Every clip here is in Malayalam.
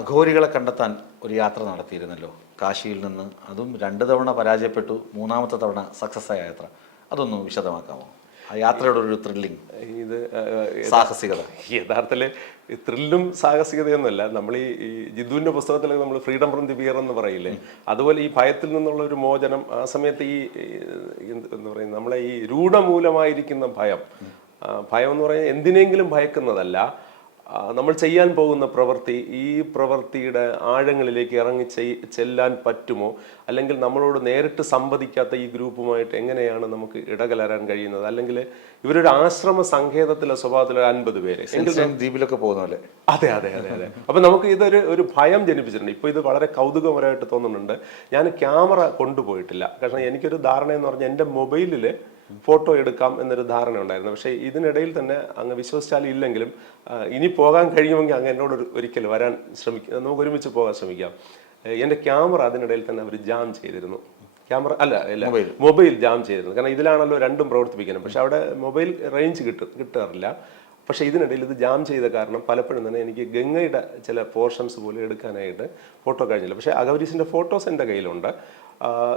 അഘോരികളെ കണ്ടെത്താൻ ഒരു യാത്ര നടത്തിയിരുന്നല്ലോ. കാശിയിൽ നിന്ന് അതും രണ്ട് തവണ പരാജയപ്പെട്ടു മൂന്നാമത്തെ തവണ സക്സസ് ആയ യാത്ര. അതൊന്ന് വിശദമാക്കാമോ? ആ യാത്രയുടെ ഒരു ത്രില്ലിംഗ് ഇത് സാഹസികത. യഥാർത്ഥത്തിൽ ത്രില്ലും സാഹസികതയൊന്നുമല്ല. നമ്മൾ ഈ ഈ പുസ്തകത്തിലൊക്കെ നമ്മൾ ഫ്രീഡം ഫ്രം ദി ബിയർ എന്ന് പറയില്ലേ? അതുപോലെ ഈ ഭയത്തിൽ നിന്നുള്ള ഒരു മോചനം ആ സമയത്ത് ഈ എന്താ പറയുക നമ്മളെ ഈ രൂഢമൂലമായിരിക്കുന്ന ഭയം. ഭയം എന്ന് പറയുന്നത് എന്തിനെങ്കിലും ഭയക്കുന്നതല്ല. നമ്മൾ ചെയ്യാൻ പോകുന്ന പ്രവൃത്തി ഈ പ്രവൃത്തിയുടെ ആഴങ്ങളിലേക്ക് ഇറങ്ങി ചെല്ലാൻ പറ്റുമോ? അല്ലെങ്കിൽ നമ്മളോട് നേരിട്ട് സംവദിക്കാത്ത ഈ ഗ്രൂപ്പുമായിട്ട് എങ്ങനെയാണ് നമുക്ക് ഇടകലരാൻ കഴിയുന്നത്? അല്ലെങ്കിൽ ഇവരൊരു ആശ്രമ സങ്കേതത്തിലെ സ്വഭാവത്തിലെ ഒരു അൻപത് പേര്. ദ്വീപിലൊക്കെ പോകുന്ന പോലെ. അതെ അതെ അതെ അതെ. അപ്പൊ നമുക്ക് ഇതൊരു ഒരു ഭയം ജനിപ്പിച്ചിട്ടുണ്ട്. ഇപ്പൊ ഇത് വളരെ കൗതുകപരമായിട്ട് തോന്നുന്നുണ്ട്. ഞാൻ ക്യാമറ കൊണ്ടുപോയിട്ടില്ല. കാരണം എനിക്കൊരു ധാരണ എന്ന് പറഞ്ഞാൽ എന്റെ മൊബൈലിൽ ഫോട്ടോ എടുക്കാം എന്നൊരു ധാരണ ഉണ്ടായിരുന്നു. പക്ഷേ ഇതിനിടയിൽ തന്നെ അങ്ങ് വിശ്വസിച്ചാലും ഇല്ലെങ്കിലും ഇനി പോകാൻ കഴിയുമെങ്കിൽ അങ്ങ് എന്നോട് ഒരു- ഒരിക്കൽ വരാൻ ശ്രമിക്കുക നമുക്ക് ഒരുമിച്ച് പോകാൻ ശ്രമിക്കാം. എന്റെ ക്യാമറ അതിനിടയിൽ തന്നെ അവർ ജാം ചെയ്തിരുന്നു. ക്യാമറ അല്ല അല്ല മൊബൈൽ. ജാം ചെയ്തിരുന്നു. കാരണം ഇതിലാണല്ലോ രണ്ടും പ്രവർത്തിപ്പിക്കുന്നത് പക്ഷെ അവിടെ മൊബൈൽ റേഞ്ച് കിട്ടും കിട്ടാറില്ല. പക്ഷേ ഇതിനിടയിൽ ഇത് ജാം ചെയ്ത കാരണം പലപ്പോഴും തന്നെ എനിക്ക് ഗംഗയുടെ ചില പോർഷൻസ് പോലും എടുക്കാനായിട്ട് ഫോട്ടോ കഴിഞ്ഞില്ല. പക്ഷേ അഗവരീസിന്റെ ഫോട്ടോസ് എന്റെ കയ്യിലുണ്ട്.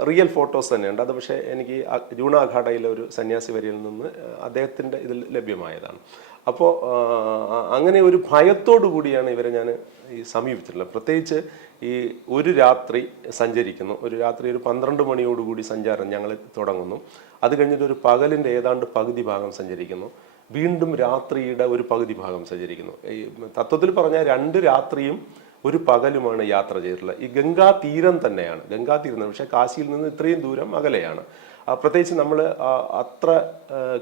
റിയൽ ഫോട്ടോസ് തന്നെയുണ്ട്. അത് പക്ഷേ എനിക്ക് ജൂണാഘാടയിലെ ഒരു സന്യാസി വരിയിൽ നിന്ന് അദ്ദേഹത്തിന്റെ ഇതിൽ ലഭ്യമായതാണ്. അപ്പോൾ അങ്ങനെ ഒരു ഭയത്തോടു കൂടിയാണ് ഇവരെ ഞാൻ ഈ സമീപിച്ചിട്ടുള്ളത്. പ്രത്യേകിച്ച് ഈ ഒരു രാത്രി സഞ്ചരിക്കുന്നു. ഒരു രാത്രി ഒരു പന്ത്രണ്ട് മണിയോടുകൂടി സഞ്ചാരം ഞങ്ങൾ തുടങ്ങുന്നു. അത് കഴിഞ്ഞിട്ട് ഒരു പകലിന്റെ ഏതാണ്ട് പകുതി ഭാഗം സഞ്ചരിക്കുന്നു. വീണ്ടും രാത്രിയുടെ ഒരു പകുതി ഭാഗം സഞ്ചരിക്കുന്നു. ഈ തത്വത്തിൽ പറഞ്ഞാൽ രണ്ട് രാത്രിയും ഒരു പകലുമാണ് യാത്ര ചെയ്തിട്ടുള്ളത്. ഈ ഗംഗാ തീരം തന്നെയാണ്. ഗംഗാ തീരം പക്ഷേ കാശിയിൽ നിന്ന് ഇത്രയും ദൂരം അകലെയാണ്. പ്രത്യേകിച്ച് നമ്മൾ അത്ര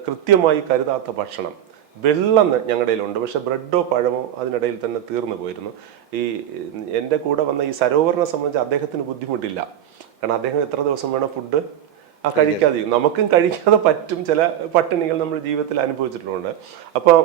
കൃത്യമായി കരുതാത്ത ഭക്ഷണം. വെള്ളം ഞങ്ങളുടെ ഉണ്ട് പക്ഷെ ബ്രെഡോ പഴമോ അതിനിടയിൽ തന്നെ തീർന്നു പോയിരുന്നു. ഈ എന്റെ കൂടെ വന്ന ഈ സരോവറിനെ സംബന്ധിച്ച് അദ്ദേഹത്തിന് ബുദ്ധിമുട്ടില്ല. കാരണം അദ്ദേഹം എത്ര ദിവസം വേണം ഫുഡ്? ആ കഴിക്കാതെ നമുക്കും കഴിക്കാതെ പറ്റും. ചില പട്ടിണികൾ നമ്മൾ ജീവിതത്തിൽ അനുഭവിച്ചിട്ടുണ്ട് അപ്പോൾ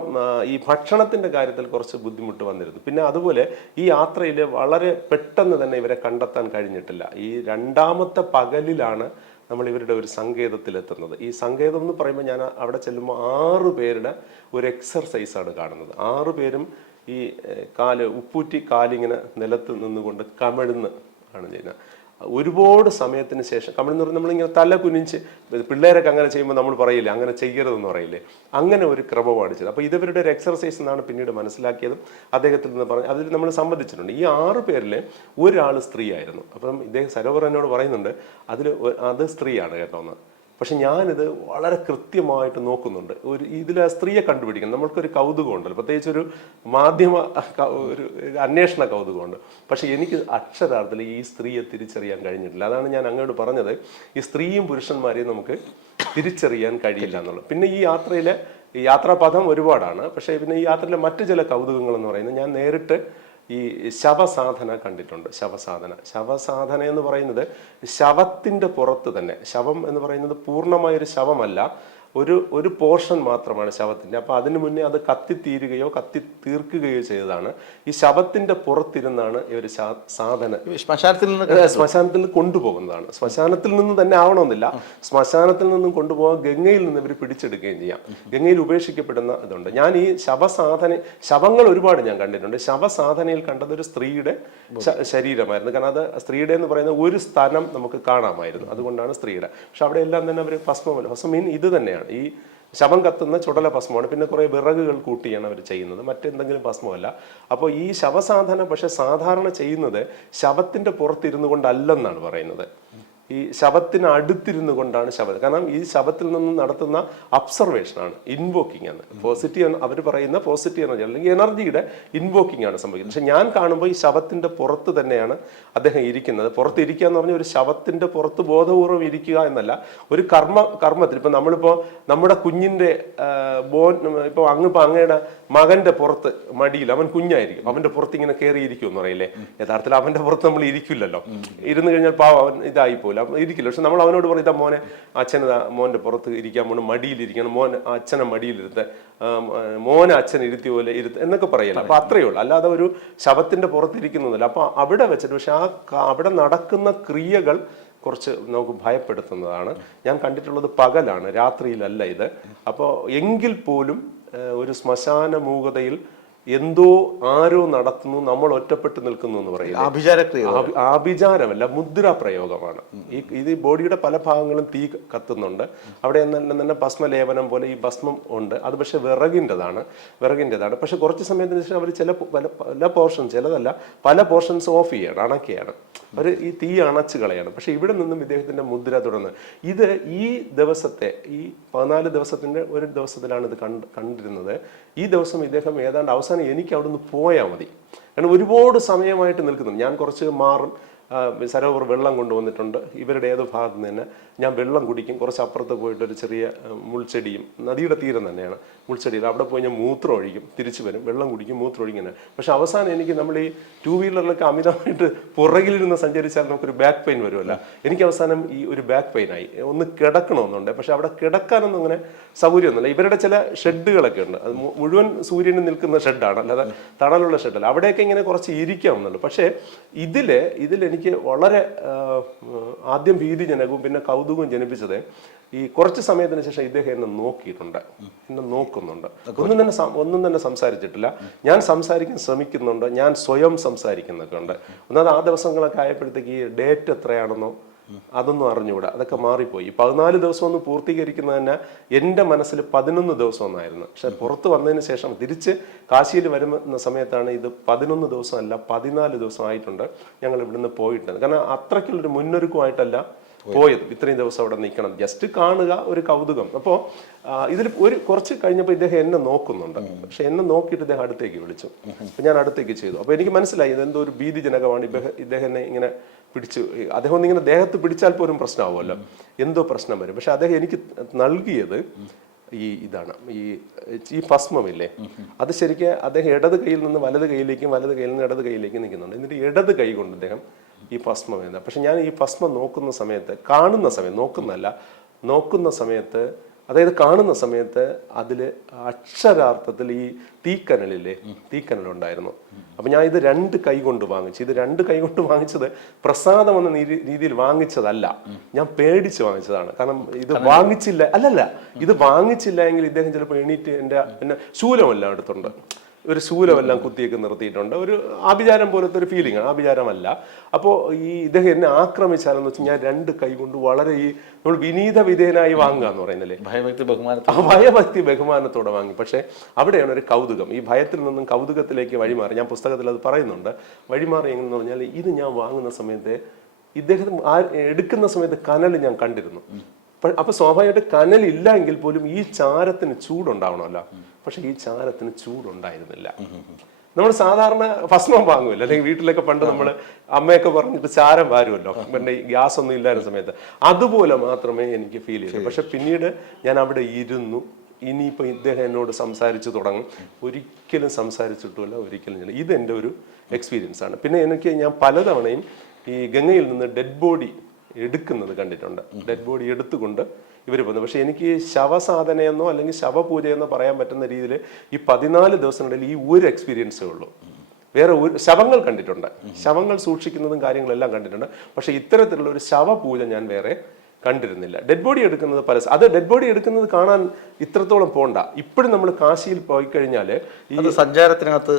ഈ ഭക്ഷണത്തിന്റെ കാര്യത്തിൽ കുറച്ച് ബുദ്ധിമുട്ട് വന്നിരുന്നു. പിന്നെ അതുപോലെ ഈ യാത്രയിൽ വളരെ പെട്ടെന്ന് തന്നെ ഇവരെ കണ്ടെത്താൻ കഴിഞ്ഞിട്ടില്ല. ഈ രണ്ടാമത്തെ പകലിലാണ് നമ്മൾ ഇവരുടെ ഒരു സങ്കേതത്തിലെത്തുന്നത്. ഈ സങ്കേതം എന്ന് പറയുമ്പോൾ ഞാൻ അവിടെ ചെല്ലുമ്പോൾ ആറ് പേരുടെ ഒരു എക്സർസൈസാണ് കാണുന്നത്. ആറു പേരും ഈ കാൽ ഉപ്പൂറ്റി കാലിങ്ങനെ നിലത്ത് നിന്നുകൊണ്ട് കമഴ്ന്ന് ആണ് ചെയ്യുന്നത്. ഒരുപാട് സമയത്തിന് ശേഷം കമിഴ്ന്ന് പറഞ്ഞാൽ നമ്മളിങ്ങനെ തല കുനിച്ച് പിള്ളേരൊക്കെ അങ്ങനെ ചെയ്യുമ്പോൾ നമ്മൾ പറയില്ല അങ്ങനെ ചെയ്യരുതെന്ന് പറയില്ലേ? അങ്ങനെ ഒരു ക്രമമാണ് ചെയ്തത് അപ്പോൾ ഇതവരുടെ ഒരു എക്സർസൈസ് എന്നാണ് പിന്നീട് മനസ്സിലാക്കിയതും അദ്ദേഹത്തിൽ നിന്ന് പറഞ്ഞു അതിൽ നമ്മൾ സംബന്ധിച്ചിട്ടുണ്ട്. ഈ ആറ് പേരിൽ ഒരാൾ സ്ത്രീയായിരുന്നു. അപ്പം ഇദ്ദേഹം സരോവർ എന്നോട് പറയുന്നുണ്ട് അതിൽ അത് സ്ത്രീയാണ് കേട്ടോ എന്ന്. പക്ഷെ ഞാനിത് വളരെ കൃത്യമായിട്ട് നോക്കുന്നുണ്ട്. ഒരു ഇതിൽ സ്ത്രീയെ കണ്ടുപിടിക്കണം. നമ്മൾക്കൊരു കൗതുകമുണ്ടല്ലോ. പ്രത്യേകിച്ച് ഒരു മാധ്യമ ഒരു അന്വേഷണ കൗതുകമുണ്ട്. പക്ഷെ എനിക്ക് അക്ഷരാർത്ഥത്തിൽ ഈ സ്ത്രീയെ തിരിച്ചറിയാൻ കഴിഞ്ഞിട്ടില്ല. അതാണ് ഞാൻ അങ്ങോട്ട് പറഞ്ഞത്. ഈ സ്ത്രീയും പുരുഷന്മാരെയും നമുക്ക് തിരിച്ചറിയാൻ കഴിയില്ല എന്നുള്ളത്. പിന്നെ ഈ യാത്രയിലെ യാത്രാപഥം ഒരുപാടാണ്. പക്ഷേ പിന്നെ ഈ യാത്രയിലെ മറ്റു ചില കൗതുകങ്ങൾ എന്ന് പറയുന്നത് ഞാൻ നേരിട്ട് ഈ ശവസാധന കണ്ടിട്ടുണ്ട്. ശവസാധന. ശവസാധന എന്ന് പറയുന്നത് ശവത്തിന്റെ പുറത്ത് തന്നെ. ശവം എന്ന് പറയുന്നത് പൂർണമായൊരു ശവമല്ല. ഒരു ഒരു പോർഷൻ മാത്രമാണ് ശവത്തിന്റെ അപ്പോൾ അതിനു മുന്നേ അത് കത്തിത്തീരുകയോ കത്തി തീർക്കുകയോ ചെയ്തതാണ്. ഈ ശവത്തിന്റെ പുറത്തിരുന്നാണ് ഇവർ സാധന ശ്മശാനത്തിൽ നിന്ന് ശ്മശാനത്തിൽ നിന്ന് കൊണ്ടുപോകുന്നതാണ്. ശ്മശാനത്തിൽ നിന്ന് തന്നെ ആവണമെന്നില്ല. ശ്മശാനത്തിൽ നിന്നും കൊണ്ടുപോകാൻ ഗംഗയിൽ നിന്ന് ഇവർ പിടിച്ചെടുക്കുകയും ചെയ്യാം. ഗംഗയിൽ ഉപേക്ഷിക്കപ്പെടുന്ന ഇതുണ്ട്. ഞാൻ ഈ ശവസാധന ശവങ്ങൾ ഒരുപാട് ഞാൻ കണ്ടിട്ടുണ്ട്. ശവസാധനയിൽ കണ്ടത് ഒരു സ്ത്രീയുടെ ശരീരമായിരുന്നു. കാരണം അത് സ്ത്രീയുടെ എന്ന് പറയുന്ന ഒരു സ്ഥലം നമുക്ക് കാണാമായിരുന്നു. അതുകൊണ്ടാണ് സ്ത്രീയുടെ. പക്ഷെ അവിടെ എല്ലാം തന്നെ അവർ ഭസ്മമല്ല ഭസ്മം മീൻ ഇത് തന്നെയാണ്. ഈ ശവം കത്തുന്ന ചുടല ഭസ്മമാണ്. പിന്നെ കുറേ വിറകുകൾ കൂട്ടിയാണ് അവർ ചെയ്യുന്നത്. മറ്റെന്തെങ്കിലും ഭസ്മമല്ല. അപ്പോൾ ഈ ശവസാധനം പക്ഷെ സാധാരണ ചെയ്യുന്നത് ശവത്തിന്റെ പുറത്തിരുന്നു കൊണ്ടല്ലെന്നാണ് പറയുന്നത്. ഈ ശവത്തിന് അടുത്തിരുന്നു കൊണ്ടാണ് ശവം. കാരണം ഈ ശവത്തിൽ നിന്ന് നടത്തുന്ന അബ്സർവേഷൻ ആണ് ഇൻവോക്കിംഗ് ആണ്. പോസിറ്റീവ് അവർ പറയുന്ന പോസിറ്റീവ് എനർജി അല്ലെങ്കിൽ എനർജിയുടെ ഇൻവോക്കിംഗ് ആണ് സംഭവിക്കുന്നത്. പക്ഷെ ഞാൻ കാണുമ്പോൾ ഈ ശവത്തിന്റെ പുറത്ത് തന്നെയാണ് അദ്ദേഹം ഇരിക്കുന്നത്. പുറത്തിരിക്കുക എന്ന് പറഞ്ഞാൽ ഒരു ശവത്തിന്റെ പുറത്ത് ബോധപൂർവം ഇരിക്കുക എന്നല്ല ഒരു കർമ്മ കർമ്മത്തിൽ. ഇപ്പൊ നമ്മളിപ്പോ നമ്മുടെ കുഞ്ഞിന്റെ ബോൺ ബോൻ ഇപ്പൊ അങ്ങ് ഇപ്പൊ അങ്ങയുടെ മകന്റെ പുറത്ത് മടിയിൽ അവൻ കുഞ്ഞായിരിക്കും. അവന്റെ പുറത്ത് ഇങ്ങനെ കയറി ഇരിക്കും എന്ന് പറയില്ലേ? യഥാർത്ഥത്തിൽ അവന്റെ പുറത്ത് നമ്മൾ ഇരിക്കില്ലല്ലോ. ഇരുന്ന് കഴിഞ്ഞാൽ പാവം അവൻ ഇതായി പോലും ഇരിക്കില്ല. പക്ഷെ നമ്മൾ അവനോട് പറഞ്ഞ മോനെ അച്ഛന് മോന്റെ പുറത്ത് ഇരിക്കാൻ മോനെ മടിയിലിരിക്കണം. മോൻ അച്ഛനെ മടിയിലിരുത്ത് മോനെ അച്ഛൻ ഇരുത്തി പോലെ ഇരുത്ത് എന്നൊക്കെ പറയല്ല. അപ്പൊ അത്രയേ ഉള്ളൂ. അല്ലാതെ ഒരു ശവത്തിന്റെ പുറത്തിരിക്കുന്നതല്ല. അപ്പൊ അവിടെ വെച്ചിട്ട് പക്ഷെ ആ അവിടെ നടക്കുന്ന ക്രിയകൾ കുറച്ച് നമുക്ക് ഭയപ്പെടുത്തുന്നതാണ്. ഞാൻ കണ്ടിട്ടുള്ളത് പകലാണ് രാത്രിയിലല്ല ഇത്. അപ്പോൾ എങ്കിൽ പോലും ഒരു ശ്മശാന മൂകതയിൽ എന്തോ ആരോ നടത്തുന്നു നമ്മൾ ഒറ്റപ്പെട്ട് നിൽക്കുന്നു എന്ന് പറയുന്നത്. ആഭിചാരമല്ല മുദ്രാപ്രയോഗമാണ്. ഈ ഇത് ബോഡിയുടെ പല ഭാഗങ്ങളും തീ കത്തുന്നുണ്ട്. അവിടെ തന്നെ ഭസ്മലേപനം പോലെ ഈ ഭസ്മം ഉണ്ട്. അത് പക്ഷെ വിറകിന്റെതാണ് വിറകിന്റെതാണ്. പക്ഷെ കുറച്ച് സമയത്തിന് ശേഷം അവർ ചില പല പല പോർഷൻ ചിലതല്ല പല പോർഷൻസ് ഓഫ് ചെയ്യാണ് അണക്കുകയാണ്. അവർ ഈ തീ അണച്ചു കളയാണ്. പക്ഷെ ഇവിടെ നിന്നും ഇദ്ദേഹത്തിന്റെ മുദ്ര തുടർന്ന്. ഇത് ഈ ദിവസത്തെ ഈ പതിനാല് ദിവസത്തിന്റെ ഒരു ദിവസത്തിലാണ് ഇത് കണ്ടിരുന്നത്. ഈ ദിവസം ഇദ്ദേഹം ഏതാണ്ട് അവസാനം എനിക്ക് അവിടുന്ന് പോയാൽ മതി. കാരണം ഒരുപാട് സമയമായിട്ട് നിൽക്കുന്നുണ്ട്. ഞാൻ കുറച്ച് മാറും. സരോവർ വെള്ളം കൊണ്ടുവന്നിട്ടുണ്ട്. ഇവരുടെ ഏത് ഭാഗത്ത് നിന്ന് തന്നെ ഞാൻ വെള്ളം കുടിക്കും. കുറച്ച് അപ്പുറത്ത് പോയിട്ട് ഒരു ചെറിയ മുൾച്ചെടിയും നദിയുടെ തീരം തന്നെയാണ് മുൾച്ചെടിയിൽ അവിടെ പോയി ഞാൻ മൂത്രം ഒഴിക്കും തിരിച്ചു വരും. വെള്ളം കുടിക്കും മൂത്രം ഒഴിക്കും. പക്ഷെ അവസാനം എനിക്ക് നമ്മൾ ഈ ടൂ വീലറിലൊക്കെ അമിതമായിട്ട് പുറകിലിരുന്ന് സഞ്ചരിച്ചാൽ നമുക്കൊരു ബാക്ക് പെയിൻ വരുമല്ല. എനിക്ക് അവസാനം ഈ ഒരു ബാക്ക് പെയിൻ ആയി. ഒന്ന് കിടക്കണമെന്നുണ്ട്. പക്ഷെ അവിടെ കിടക്കാനൊന്നും അങ്ങനെ സൗകര്യമൊന്നുമില്ല. ഇവരുടെ ചില ഷെഡുകളൊക്കെ ഉണ്ട്. അത് മുഴുവൻ സൂര്യന് നിൽക്കുന്ന ഷെഡാണ്. അല്ലാതെ തണലുള്ള ഷെഡല്ല. അവിടെയൊക്കെ ഇങ്ങനെ കുറച്ച് ഇരിക്കാമെന്നുള്ളൂ പക്ഷേ ഇതിൽ ഇതിൽ എനിക്ക് വളരെ ആദ്യം ഭീതി ജനകവും പിന്നെ കൗതുകവും ജനിപ്പിച്ചത് ഈ കുറച്ച് സമയത്തിന് ശേഷം ഇദ്ദേഹം എന്നെ നോക്കിയിട്ടുണ്ട്. എന്നെ നോക്കുന്നുണ്ട്. ഒന്നും തന്നെ ഒന്നും തന്നെ സംസാരിച്ചിട്ടില്ല. ഞാൻ സംസാരിക്കാൻ ശ്രമിക്കുന്നുണ്ട്. ഞാൻ സ്വയം സംസാരിക്കുന്നൊക്കെ ഉണ്ട്. ഒന്നാമത് ആ ദിവസങ്ങളൊക്കെ ആയപ്പോഴത്തേക്ക് ഈ ഡേറ്റ് എത്രയാണെന്നോ അതൊന്നും അറിഞ്ഞുകൂടാ. അതൊക്കെ മാറിപ്പോയി. ഈ പതിനാല് ദിവസം ഒന്ന് പൂർത്തീകരിക്കുന്ന തന്നെ എന്റെ മനസ്സിൽ പതിനൊന്ന് ദിവസം ഒന്നായിരുന്നു. പക്ഷെ പുറത്ത് വന്നതിന് ശേഷം തിരിച്ച് കാശിയിൽ വരുന്ന സമയത്താണ് ഇത് പതിനൊന്ന് അല്ല പതിനാല് ദിവസം ആയിട്ടുണ്ട് ഞങ്ങൾ ഇവിടുന്ന് പോയിട്ടുണ്ട്. കാരണം അത്രയ്ക്കുള്ളൊരു മുന്നൊരുക്കമായിട്ടല്ല പോയത്. ഇത്രയും ദിവസം അവിടെ നിൽക്കണം. ജസ്റ്റ് കാണുക ഒരു കൗതുകം. അപ്പോൾ ഇതിൽ ഒരു കുറച്ച് കഴിഞ്ഞപ്പോൾ ഇദ്ദേഹം എന്നെ നോക്കുന്നുണ്ട്. പക്ഷെ എന്നെ നോക്കിയിട്ട് ഇദ്ദേഹം അടുത്തേക്ക് വിളിച്ചു. അപ്പൊ ഞാൻ അടുത്തേക്ക് ചെയ്തു. അപ്പോൾ എനിക്ക് മനസ്സിലായി ഇതെന്തോ ഒരു ഭീതിജനകമാണ്. ഇദ്ദേഹം ഇദ്ദേഹം എന്നെ ഇങ്ങനെ പിടിച്ചു അദ്ദേഹം ഒന്നിങ്ങനെ ദേഹത്ത് പിടിച്ചാൽ പോലും പ്രശ്നമാവുമല്ലോ. എന്തോ പ്രശ്നം വരും. പക്ഷെ അദ്ദേഹം എനിക്ക് നൽകിയത് ഈ ഇതാണ്. ഈ ഈ ഭസ്മമില്ലേ? അത് ശരിക്കും അദ്ദേഹം ഇടത് കൈയിൽ നിന്ന് വലത് കൈയിലേക്കും വലത് കൈയിൽ നിന്ന് ഇടത് കൈയിലേക്കും നിൽക്കുന്നുണ്ട്. എന്നിട്ട് ഇടത് കൈ കൊണ്ട് അദ്ദേഹം ഈ ഭസ്മം എഴുതുക പക്ഷെ ഞാൻ ഈ ഭസ്മം നോക്കുന്ന സമയത്ത് കാണുന്ന സമയം നോക്കുന്നല്ല നോക്കുന്ന സമയത്ത് അതായത് കാണുന്ന സമയത്ത് അതിൽ അക്ഷരാർത്ഥത്തിൽ ഈ തീക്കനലില്ലേ തീക്കനലുണ്ടായിരുന്നു. അപ്പം ഞാൻ ഇത് രണ്ട് കൈ കൊണ്ട് വാങ്ങിച്ചു. ഇത് രണ്ട് കൈ കൊണ്ട് വാങ്ങിച്ചത് പ്രസാദം എന്ന രീതിയിൽ വാങ്ങിച്ചതല്ല. ഞാൻ പേടിച്ച് വാങ്ങിച്ചതാണ്. കാരണം ഇത് വാങ്ങിച്ചില്ല അല്ലല്ല ഇത് വാങ്ങിച്ചില്ല എങ്കിൽ ഇദ്ദേഹം ചിലപ്പോൾ എണീറ്റ് എന്റെ പിന്നെ ശൂലമെല്ലാം എടുത്തുണ്ട്. ഒരു ശൂലമെല്ലാം കുത്തിയൊക്കെ നിർത്തിയിട്ടുണ്ട്. ഒരു ആഭിചാരം പോലത്തെ ഒരു ഫീലിംഗ് ആണ്. ആഭിചാരമല്ല. അപ്പോൾ ഈ ഇദ്ദേഹം എന്നെ ആക്രമിച്ചാലെന്ന് വെച്ചാൽ ഞാൻ രണ്ട് കൈ കൊണ്ട് വളരെ ഈ നമ്മൾ വിനീത വിധേയനായി വാങ്ങുക എന്ന് പറയുന്നില്ലേ ഭയഭക്തി ബഹുമാന ഭയഭക്തി ബഹുമാനത്തോടെ വാങ്ങി. പക്ഷേ അവിടെയാണ് ഒരു കൗതുകം. ഈ ഭയത്തിൽ നിന്നും കൗതുകത്തിലേക്ക് വഴിമാറി. ഞാൻ പുസ്തകത്തിൽ അത് പറയുന്നുണ്ട്. വഴിമാറി എങ്ങനെയെന്ന് പറഞ്ഞാൽ ഇത് ഞാൻ വാങ്ങുന്ന സമയത്ത് ഇദ്ദേഹം ആ എടുക്കുന്ന സമയത്ത് കനൽ ഞാൻ കണ്ടിരുന്നു. അപ്പൊ സ്വാഭാവികമായിട്ട് കനലില്ല എങ്കിൽ പോലും ഈ ചാരത്തിന് ചൂടുണ്ടാവണമല്ലോ. പക്ഷെ ഈ ചാരത്തിന് ചൂടുണ്ടായിരുന്നില്ല. നമ്മൾ സാധാരണ ഭസ്മം വാങ്ങുമല്ലോ അല്ലെങ്കിൽ വീട്ടിലൊക്കെ പണ്ട് നമ്മൾ അമ്മയൊക്കെ പറഞ്ഞിട്ട് ചാരം വാരുമല്ലോ പിന്നെ ഗ്യാസ് ഒന്നും ഇല്ലാത്ത സമയത്ത്. അതുപോലെ മാത്രമേ എനിക്ക് ഫീൽ ചെയ്തു. പക്ഷെ പിന്നീട് ഞാൻ അവിടെ ഇരുന്നു. ഇനിയിപ്പോൾ ഇദ്ദേഹം എന്നോട് സംസാരിച്ചു തുടങ്ങും. ഒരിക്കലും സംസാരിച്ചിട്ടുമില്ല ഒരിക്കലും ഞാൻ ഇതെന്റെ ഒരു എക്സ്പീരിയൻസ് ആണ്. പിന്നെ എനിക്ക് ഞാൻ പലതവണയും ഈ ഗംഗയിൽ നിന്ന് ഡെഡ് ബോഡി എടുക്കുന്നത് കണ്ടിട്ടുണ്ട്. ഡെഡ് ബോഡി എടുത്തുകൊണ്ട് ഇവർ പോകുന്നത് പക്ഷേ എനിക്ക് ശവസാധനയെന്നോ അല്ലെങ്കിൽ ശവപൂജയെന്നോ പറയാൻ പറ്റുന്ന രീതിയിൽ ഈ പതിനാല് ദിവസത്തിനിടയിൽ ഈ ഒരു എക്സ്പീരിയൻസേ ഉള്ളൂ. വേറെ ഒരു ശവങ്ങൾ കണ്ടിട്ടുണ്ട്. ശവങ്ങൾ സൂക്ഷിക്കുന്നതും കാര്യങ്ങളെല്ലാം കണ്ടിട്ടുണ്ട്. പക്ഷേ ഇത്തരത്തിലുള്ള ഒരു ശവപൂജ ഞാൻ വേറെ കണ്ടിരുന്നില്ല. ഡെഡ് ബോഡി എടുക്കുന്നത് പല അത് ഡെഡ് ബോഡി എടുക്കുന്നത് കാണാൻ ഇത്രത്തോളം പോണ്ട. ഇപ്പോഴും നമ്മൾ കാശിയിൽ പോയി കഴിഞ്ഞാൽ ഈ സഞ്ചാരത്തിനകത്ത്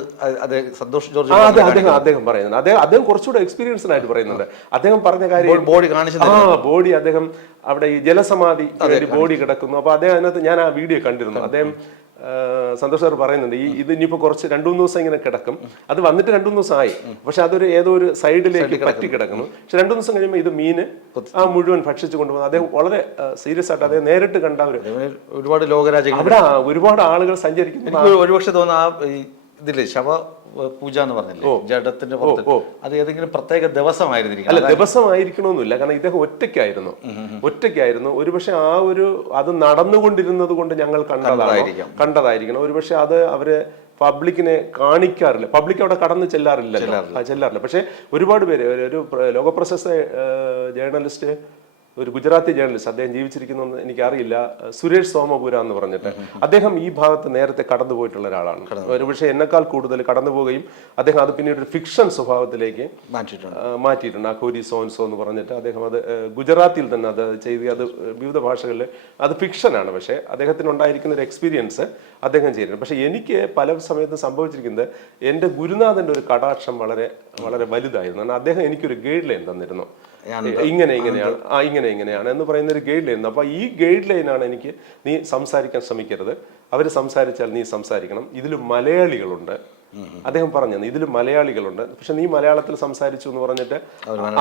സന്തോഷ് ജോർജ് അദ്ദേഹം അദ്ദേഹം പറയുന്നുണ്ട്. അദ്ദേഹം അദ്ദേഹം കുറച്ചുകൂടെ എക്സ്പീരിയൻസ്ഡ് ആയിട്ട് പറയുന്നുണ്ട്. അദ്ദേഹം പറഞ്ഞ കാര്യം ബോഡി കാണിച്ചു ആ ബോഡി അദ്ദേഹം അവിടെ ഈ ജലസമാധി ബോഡി കിടക്കുന്നു. അപ്പൊ അദ്ദേഹം അതിനകത്ത് ഞാൻ ആ വീഡിയോ കണ്ടിരുന്നു. അദ്ദേഹം സന്തോഷ് സാർ പറയുന്നുണ്ട് ഈ ഇത് ഇനിയിപ്പോ കുറച്ച് രണ്ടു മൂന്ന് ദിവസം ഇങ്ങനെ കിടക്കും. അത് വന്നിട്ട് രണ്ടു മൂന്ന് ദിവസം ആയി. പക്ഷെ അതൊരു ഏതോ ഒരു സൈഡിലേക്ക് പറ്റി കിടക്കുന്നു. പക്ഷെ രണ്ടു ദിവസം കഴിയുമ്പോൾ ഇത് മീന് ആ മുഴുവൻ ഭക്ഷിച്ചു കൊണ്ടുപോകുന്നു. അദ്ദേഹം വളരെ സീരിയസ് ആയിട്ട് അദ്ദേഹം നേരിട്ട് കണ്ട ഒരു ഒരുപാട് ലോകരാജ്യങ്ങൾ അവിടെ ഒരുപാട് ആളുകൾ സഞ്ചരിക്കുന്നു. ഒരുപക്ഷെ തോന്നുന്നു ആ ഈ ഇതില്ലേ ശവ പൂജ എന്ന് പറഞ്ഞില്ലേ? ജഡത്തിന്റെ പുറത്ത്. അത് ഏതെങ്കിലും പ്രത്യേക ദിവസമായിരുന്നിരിക്കും അല്ല ദിവസമായിരിക്കണമെന്നില്ല. കാരണം ഇദ്ദേഹം ഒറ്റയ്ക്കായിരുന്നു. ഒറ്റയ്ക്കായിരുന്നു. ഒരുപക്ഷെ ആ ഒരു അത് നടന്നുകൊണ്ടിരുന്നത് കൊണ്ട് ഞങ്ങൾ കണ്ടതായിരിക്കും. കണ്ടതായിരിക്കണം. ഒരുപക്ഷെ അത് അവർ പബ്ലിക്കിനെ കാണിക്കാറില്ല. പബ്ലിക് അവിടെ കടന്നു ചെല്ലാറില്ല. ചെല്ലാറില്ല. പക്ഷെ ഒരുപാട് പേര് ഒരു- ഒരു പ്ര- ലോകപ്രശസ്ത ജേർണലിസ്റ്റ് ഒരു ഗുജറാത്തി ജേർണലിസ്റ്റ് അദ്ദേഹം ജീവിച്ചിരിക്കുന്നു എനിക്കറിയില്ല. സുരേഷ് സോമപുര എന്ന് പറഞ്ഞിട്ട്. അദ്ദേഹം ഈ ഭാഗത്ത് നേരത്തെ കടന്നു പോയിട്ടുള്ള ഒരാളാണ്. ഒരുപക്ഷെ എന്നെക്കാൾ കൂടുതൽ കടന്നു പോവുകയും അദ്ദേഹം അത് പിന്നീട് ഒരു ഫിക്ഷൻ സ്വഭാവത്തിലേക്ക് മാറ്റിയിട്ടുണ്ട്. ആ, അഖോരി സോൻസോ എന്ന് പറഞ്ഞിട്ട് അദ്ദേഹം അത് ഗുജറാത്തിൽ തന്നെ അത് ചെയ്ത് അത് വിവിധ ഭാഷകളിൽ അത് ഫിക്ഷനാണ്. പക്ഷേ അദ്ദേഹത്തിന് ഉണ്ടായിരിക്കുന്ന ഒരു എക്സ്പീരിയൻസ് അദ്ദേഹം ചെയ്യുന്നത് പക്ഷേ എനിക്ക് പല സമയത്തും സംഭവിച്ചിരിക്കുന്നത് എന്റെ ഗുരുനാഥന്റെ ഒരു കടാക്ഷം വളരെ വളരെ വലുതായിരുന്നു. കാരണം അദ്ദേഹം എനിക്കൊരു ഗൈഡ് ലൈൻ തന്നിരുന്നു. ഇങ്ങനെ ഇങ്ങനെയാണ്. ആ ഇങ്ങനെ ഇങ്ങനെയാണ് എന്ന് പറയുന്ന ഒരു ഗൈഡ് ലൈൻ അപ്പൊ ഈ ഗൈഡ് ലൈനാണ് എനിക്ക് നീ സംസാരിക്കാൻ ശ്രമിക്കരുത്. അവർ സംസാരിച്ചാൽ നീ സംസാരിക്കണം. ഇതിൽ മലയാളികളുണ്ട്. അദ്ദേഹം പറഞ്ഞു ഇതിൽ മലയാളികളുണ്ട്. പക്ഷെ നീ മലയാളത്തിൽ സംസാരിച്ചു എന്ന് പറഞ്ഞിട്ട്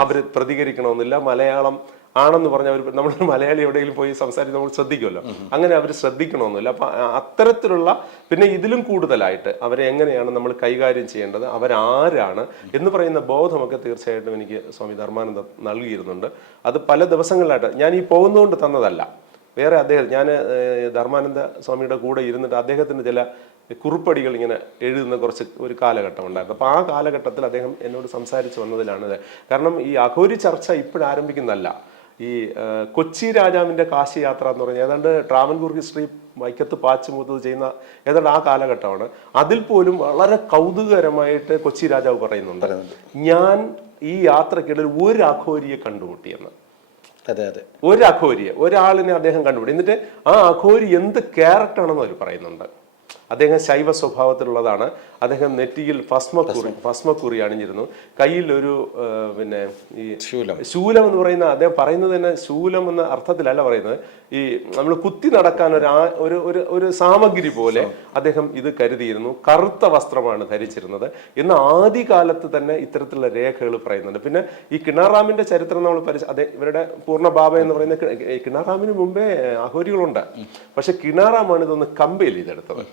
അവർ പ്രതികരിക്കണമെന്നില്ല. മലയാളം ആണെന്ന് പറഞ്ഞ അവർ നമ്മൾ മലയാളി എവിടെയെങ്കിലും പോയി സംസാരിച്ച് നമ്മൾ ശ്രദ്ധിക്കുമല്ലോ. അങ്ങനെ അവർ ശ്രദ്ധിക്കണമെന്നില്ല. അപ്പൊ അത്തരത്തിലുള്ള പിന്നെ ഇതിലും കൂടുതലായിട്ട് അവരെ എങ്ങനെയാണ് നമ്മൾ കൈകാര്യം ചെയ്യേണ്ടത് അവരാരാണ് എന്ന് പറയുന്ന ബോധമൊക്കെ തീർച്ചയായിട്ടും എനിക്ക് സ്വാമി ധർമാനന്ദ നൽകിയിരുന്നുണ്ട്. അത് പല ദിവസങ്ങളിലായിട്ട് ഞാൻ ഈ പോകുന്നതുകൊണ്ട് തന്നതല്ല. വേറെ അദ്ദേഹം ഞാൻ ധർമാനന്ദ സ്വാമിയുടെ കൂടെ ഇരുന്നിട്ട് അദ്ദേഹത്തിന്റെ ചില കുറിപ്പടികൾ ഇങ്ങനെ എഴുതുന്ന കുറച്ച് ഒരു കാലഘട്ടം ഉണ്ടായിരുന്നു. അപ്പോൾ ആ കാലഘട്ടത്തിൽ അദ്ദേഹം എന്നോട് സംസാരിച്ച് വന്നതിലാണ് കാരണം ഈ അഘോരി ചർച്ച ഇപ്പോഴും ആരംഭിക്കുന്നതല്ല. ഈ കൊച്ചി രാജാവിന്റെ കാശി യാത്ര എന്ന് പറഞ്ഞാൽ ഏതാണ്ട് ട്രാവൻകൂർ ഹിസ്റ്ററി വൈക്കത്ത് പാച്ചുമൂത്തത് ചെയ്യുന്ന ഏതാണ്ട് ആ കാലഘട്ടമാണ്. അതിൽ പോലും വളരെ കൗതുകകരമായിട്ട് കൊച്ചി രാജാവ് പറയുന്നുണ്ട്. ഞാൻ ഈ യാത്രക്കിടയിൽ ഒരു അഘോരിയെ കണ്ടുമുട്ടിയെന്ന്. അതെ അതെ. ഒരു അഘോരിയെ ഒരാളിനെ അദ്ദേഹം കണ്ടുപിടി എന്നിട്ട് ആ അഘോരി എന്ത് ക്യാരക്ടറാണെന്ന് അവർ പറയുന്നുണ്ട്. അദ്ദേഹം ശൈവ സ്വഭാവത്തിലുള്ളതാണ്. അദ്ദേഹം നെറ്റിയിൽ ഭസ്മക്കുറി ഭസ്മക്കുറി അണിഞ്ഞിരുന്നു. കയ്യിൽ ഒരു പിന്നെ ഈ ശൂലം. ശൂലം എന്ന് പറയുന്ന അദ്ദേഹം പറയുന്നത് തന്നെ ശൂലം എന്ന അർത്ഥത്തിലല്ല പറയുന്നത്. ഈ നമ്മൾ കുത്തി നടക്കാൻ ഒരു ആ- ഒരു ഒരു ഒരു സാമഗ്രി പോലെ അദ്ദേഹം ഇത് കരുതിയിരുന്നു. കറുത്ത വസ്ത്രമാണ് ധരിച്ചിരുന്നത്. എന്ന് ആദ്യകാലത്ത് തന്നെ ഇത്തരത്തിലുള്ള രേഖകൾ പറയുന്നുണ്ട്. പിന്നെ ഈ കിണറാമിന്റെ ചരിത്രം നമ്മൾ പരിശ അതെ ഇവരുടെ പൂർണബാബ എന്ന് പറയുന്ന കിണറാമിന് മുമ്പേ അഹോരികളുണ്ട് പക്ഷെ കിണാറാമാണ് ഇതൊന്ന് കമ്പയിൽ ചെയ്തെടുത്തത്.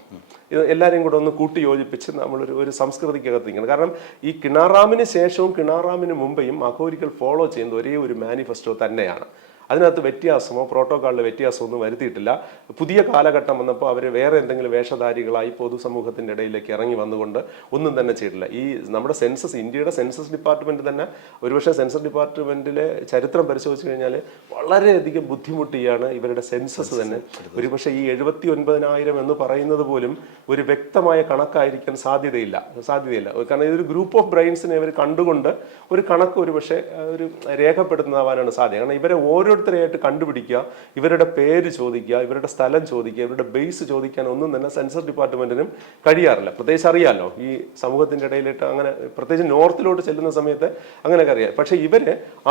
ഇത് എല്ലാവരെയും കൂടെ ഒന്ന് കൂട്ടി യോജിപ്പിച്ച് നമ്മളൊരു ഒരു സംസ്കൃതിക്കകത്ത് നിൽക്കണം. കാരണം ഈ കിണാറാമിന് ശേഷവും കിണാറാമിന് മുമ്പെയും അഘോരികൾ ഫോളോ ചെയ്യുന്ന ഒരേ ഒരു മാനിഫെസ്റ്റോ തന്നെയാണ്. അതിനകത്ത് വ്യത്യാസമോ പ്രോട്ടോക്കോളിൽ വ്യത്യാസമോ ഒന്നും വരുത്തിയിട്ടില്ല. പുതിയ കാലഘട്ടം വന്നപ്പോൾ അവർ വേറെ എന്തെങ്കിലും വേഷധാരികളായി പൊതുസമൂഹത്തിന്റെ ഇടയിലേക്ക് ഇറങ്ങി വന്നുകൊണ്ട് ഒന്നും തന്നെ ചെയ്തിട്ടില്ല. ഈ നമ്മുടെ സെൻസസ് ഇന്ത്യയുടെ സെൻസസ് ഡിപ്പാർട്ട്മെന്റ് തന്നെ ഒരുപക്ഷെ സെൻസസ് ഡിപ്പാർട്ട്മെന്റിലെ ചരിത്രം പരിശോധിച്ച് കഴിഞ്ഞാൽ വളരെയധികം ബുദ്ധിമുട്ടിയാണ് ഇവരുടെ സെൻസസ് തന്നെ. ഒരുപക്ഷെ ഈ എഴുപത്തി ഒൻപതിനായിരം എന്ന് പറയുന്നത് പോലും ഒരു വ്യക്തമായ കണക്കായിരിക്കാൻ സാധ്യതയില്ല. സാധ്യതയില്ല. കാരണം ഇതൊരു ഗ്രൂപ്പ് ഓഫ് ബ്രെയിൻസിനെ ഇവർ കണ്ടുകൊണ്ട് ഒരു കണക്ക് ഒരു പക്ഷേ ഒരു രേഖപ്പെടുത്തുന്നതാവാനാണ് സാധ്യത. കാരണം ഇവരെ ഓരോരുത്തരെയായിട്ട് കണ്ടുപിടിക്കുക ഇവരുടെ പേര് ചോദിക്കുക ഇവരുടെ സ്ഥലം ചോദിക്കുക ഇവരുടെ ബേസ് ചോദിക്കാൻ ഒന്നും തന്നെ സെൻസർ ഡിപ്പാർട്ട്മെന്റിനും കഴിയാറില്ല. പ്രത്യേകിച്ച് അറിയാമല്ലോ ഈ സമൂഹത്തിന്റെ ഇടയിലിട്ട് അങ്ങനെ പ്രത്യേകിച്ച് നോർത്തിലോട്ട് ചെല്ലുന്ന സമയത്ത് അങ്ങനെയൊക്കെ അറിയാം. പക്ഷെ ഇവർ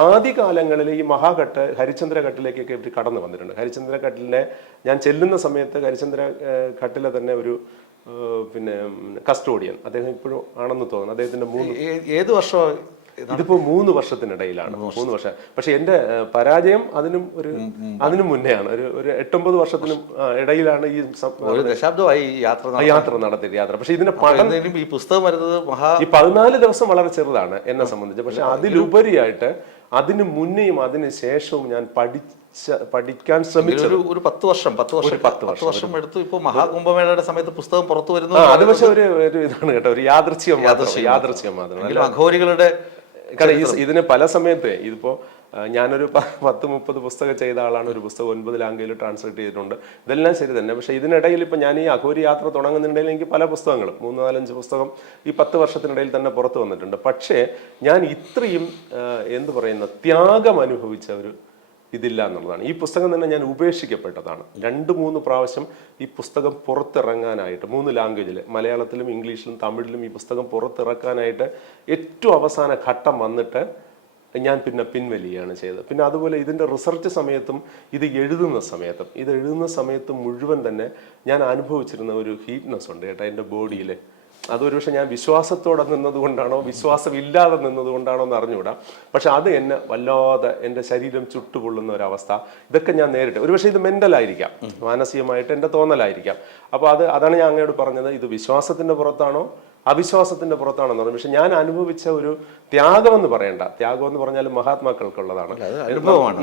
ആദ്യകാലങ്ങളിൽ ഈ മഹാഘട്ട് ഹരിചന്ദ്ര ഘട്ടിലേക്കൊക്കെ ഇവർ കടന്നു വന്നിട്ടുണ്ട്. ഹരിചന്ദ്ര ഘട്ടിലെ ഞാൻ ചെല്ലുന്ന സമയത്ത് ഹരിചന്ദ്ര ഘട്ടിലെ തന്നെ ഒരു പിന്നെ കസ്റ്റോഡിയൻ അദ്ദേഹം ഇപ്പോഴും ആണെന്ന് തോന്നുന്നു. അദ്ദേഹത്തിന്റെ മൂന്ന് ഏത് വർഷം ഇതിപ്പോ മൂന്ന് വർഷത്തിനിടയിലാണ്. മൂന്ന് വർഷം. പക്ഷെ എന്റെ പരാജയം അതിനും ഒരു അതിനും മുന്നെയാണ്. ഒരു ഒരു എട്ടൊമ്പത് വർഷത്തിനും ഇടയിലാണ് ഈ ഒരു ദശാബ്ദമായി യാത്ര യാത്ര നടത്തിയത് യാത്ര. പക്ഷെ ഇതിന്റെ പഠനം ഈ പുസ്തകം വരുന്നത് മഹാ ഈ പതിനാല് ദിവസം വളരെ ചെറുതാണ് എന്നെ സംബന്ധിച്ച്. പക്ഷെ അതിലുപരിയായിട്ട് അതിനു മുന്നേയും അതിനു ശേഷവും ഞാൻ പഠിച്ച പഠിക്കാൻ ശ്രമിച്ചത് ഒരു പത്ത് വർഷം പത്ത് വർഷം പത്ത് വർഷം. എടുത്തു ഇപ്പൊ മഹാകുംഭമേളയുടെ സമയത്ത് പുസ്തകം പുറത്തു വരുന്നു അത് പക്ഷെ ഒരു ഇതാണ് കേട്ടോ ഒരു യാദർച്ഛ്യം മാത്രം അഘോരികളുടെ കാരണം ഈ ഇതിന് പല സമയത്ത് ഇതിപ്പോ ഞാനൊരു പത്ത് മുപ്പത് പുസ്തകം ചെയ്ത ആളാണ് ഒരു പുസ്തകം ഒൻപത് ലാംഗ്വേജിൽ ട്രാൻസ്ലേറ്റ് ചെയ്തിട്ടുണ്ട്. ഇതെല്ലാം ശരി തന്നെ. പക്ഷേ ഇതിനിടയിൽ ഇപ്പം ഞാൻ ഈ അഘോരി യാത്ര തുടങ്ങുന്നതിനിടയിൽ എനിക്ക് പല പുസ്തകങ്ങളും മൂന്ന് നാലഞ്ച് പുസ്തകം ഈ പത്ത് വർഷത്തിനിടയിൽ തന്നെ പുറത്തു വന്നിട്ടുണ്ട്. പക്ഷേ ഞാൻ ഇത്രയും എന്ത് പറയുന്ന ത്യാഗം അനുഭവിച്ച ഒരു ഇതില്ല എന്നുള്ളതാണ്. ഈ പുസ്തകം തന്നെ ഞാൻ ഉപേക്ഷിക്കപ്പെട്ടതാണ്. രണ്ട് മൂന്ന് പ്രാവശ്യം ഈ പുസ്തകം പുറത്തിറങ്ങാനായിട്ട് മൂന്ന് ലാംഗ്വേജിൽ മലയാളത്തിലും ഇംഗ്ലീഷിലും തമിഴിലും ഈ പുസ്തകം പുറത്തിറക്കാനായിട്ട് ഏറ്റവും അവസാന ഘട്ടം വന്നിട്ട് ഞാൻ പിന്നെ പിൻവലിയാണ് ചെയ്തത്. പിന്നെ അതുപോലെ ഇതിന്റെ റിസർച്ച് സമയത്തും ഇത് എഴുതുന്ന സമയത്തും ഇത് എഴുതുന്ന സമയത്തും മുഴുവൻ തന്നെ ഞാൻ അനുഭവിച്ചിരുന്ന ഒരു ഹീറ്റ്നെസ് ഉണ്ട് കേട്ടോ എന്റെ ബോഡിയിൽ അതൊരു പക്ഷെ ഞാൻ വിശ്വാസത്തോടെ നിന്നതുകൊണ്ടാണോ വിശ്വാസമില്ലാതെ നിന്നതുകൊണ്ടാണോ എന്ന് അറിഞ്ഞുകൂടാ. പക്ഷെ അത് എന്നെ വല്ലാതെ എന്റെ ശരീരം ചുട്ടുപൊള്ളുന്ന ഒരവസ്ഥ. ഇതൊക്കെ ഞാൻ നേരിട്ട്. ഒരുപക്ഷെ ഇത് മെന്റലായിരിക്കാം മാനസികമായിട്ട് എന്റെ തോന്നലായിരിക്കാം. അപ്പോൾ അത് അതാണ് ഞാൻ അങ്ങയോട് പറഞ്ഞത്. ഇത് വിശ്വാസത്തിന്റെ പുറത്താണോ അവിശ്വാസത്തിന്റെ പുറത്താണെന്ന് പറഞ്ഞു. പക്ഷെ ഞാൻ അനുഭവിച്ച ഒരു ത്യാഗം എന്ന് പറയണ്ട. ത്യാഗം എന്ന് പറഞ്ഞാൽ മഹാത്മാക്കൾക്കുള്ളതാണ്. അനുഭവമാണ്.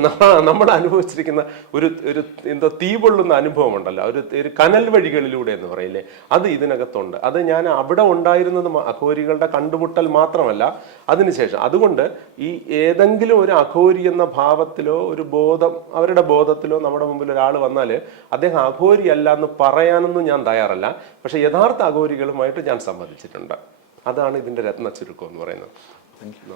നമ്മൾ അനുഭവിച്ചിരിക്കുന്ന ഒരു ഒരു എന്തോ തീ പൊള്ളുന്ന അനുഭവം ഉണ്ടല്ലോ ഒരു ഒരു കനൽ വഴികളിലൂടെ എന്ന് പറയില്ലേ? അത് ഇതിനകത്തുണ്ട്. അത് ഞാൻ അവിടെ ഉണ്ടായിരുന്നത് അഘോരികളുടെ കണ്ടുമുട്ടൽ മാത്രമല്ല അതിനുശേഷം. അതുകൊണ്ട് ഈ ഏതെങ്കിലും ഒരു അഘോരി എന്ന ഭാവത്തിലോ ഒരു ബോധം അവരുടെ ബോധത്തിലോ നമ്മുടെ മുമ്പിൽ ഒരാൾ വന്നാൽ അദ്ദേഹം അഘോരി അല്ല എന്ന് പറയാനൊന്നും ഞാൻ തയ്യാറല്ല. പക്ഷെ യഥാർത്ഥ അഘോരികളുമായിട്ട് ഞാൻ സമ്മതിച്ചിട്ടുണ്ട് അതാണ് ഇതിന്റെ രത്ന ചുരുക്കം എന്ന് പറയുന്നത്. Thank you